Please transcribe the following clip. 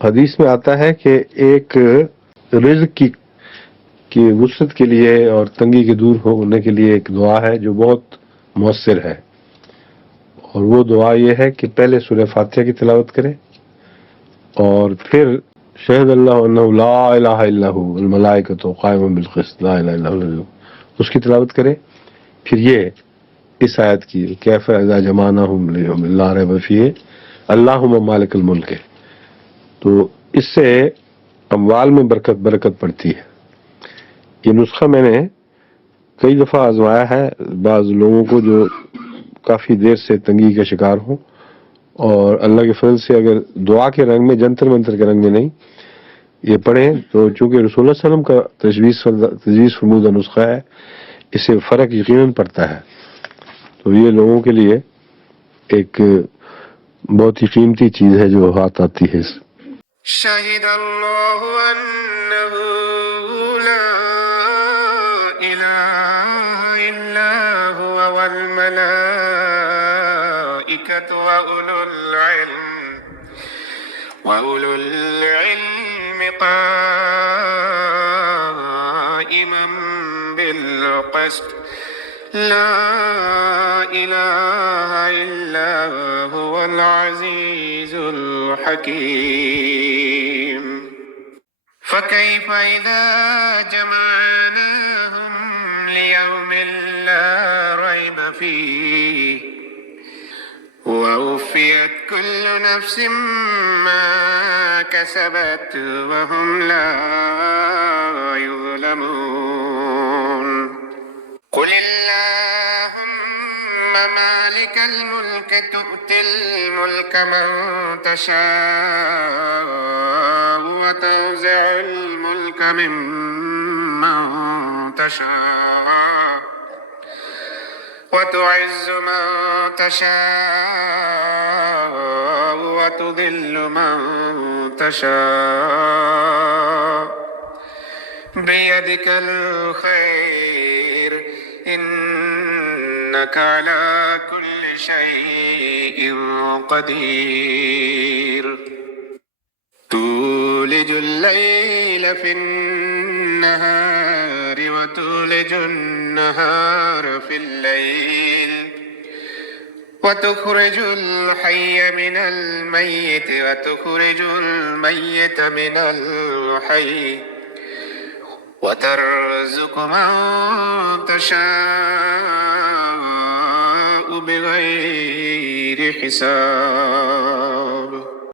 حدیث میں آتا ہے کہ ایک رزق کی وسعت کے لیے اور تنگی کے دور ہونے کے لیے ایک دعا ہے جو بہت مؤثر ہے، اور وہ دعا یہ ہے کہ پہلے سورہ فاتحہ کی تلاوت کرے اور پھر شہد اللہ انہ لا الہ الا هو الملائکۃ قائما بالقسط لا الہ الا هو اس کی تلاوت کرے، پھر یہ اس آیت کی کیف اذا جمعناہم لیوم لا ریب فیہ اللہم مالک الملک، تو اس سے اموال میں برکت پڑتی ہے۔ یہ نسخہ میں نے کئی دفعہ آزمایا ہے بعض لوگوں کو جو کافی دیر سے تنگی کا شکار ہوں، اور اللہ کے فضل سے اگر دعا کے رنگ میں جنتر منتر کے رنگ میں نہیں یہ پڑھیں تو چونکہ رسول اللہ صلی اللہ علیہ وسلم کا تجویز فرمودہ نسخہ ہے، اس سے فرق یقیناً پڑتا ہے، تو یہ لوگوں کے لیے ایک بہت ہی قیمتی چیز ہے جو ہاتھ آتی ہے۔ شہد اللہ انہ لا الہ الا هو والملائکۃ وأولو العلم قائما بالقسط لا إله إلا هو العزيز الحكيم فكيف إذا جمعناهم ليوم لا ريب فيه ووفيت كل نفس ما كسبت وهم لا يظلمون قل اللهم مالك الملك تؤتي الملك من تشاء وتنزع الملك ممن تشاء وتعز من تشاء وتذل من تشاء بيدك الخير إنك على كل شيء قدير تولج الليل في النهار وتولج النهار في الليل وتخرج الحي من الميت وتخرج الميت من الحي وترزق من تشاء بغير حساب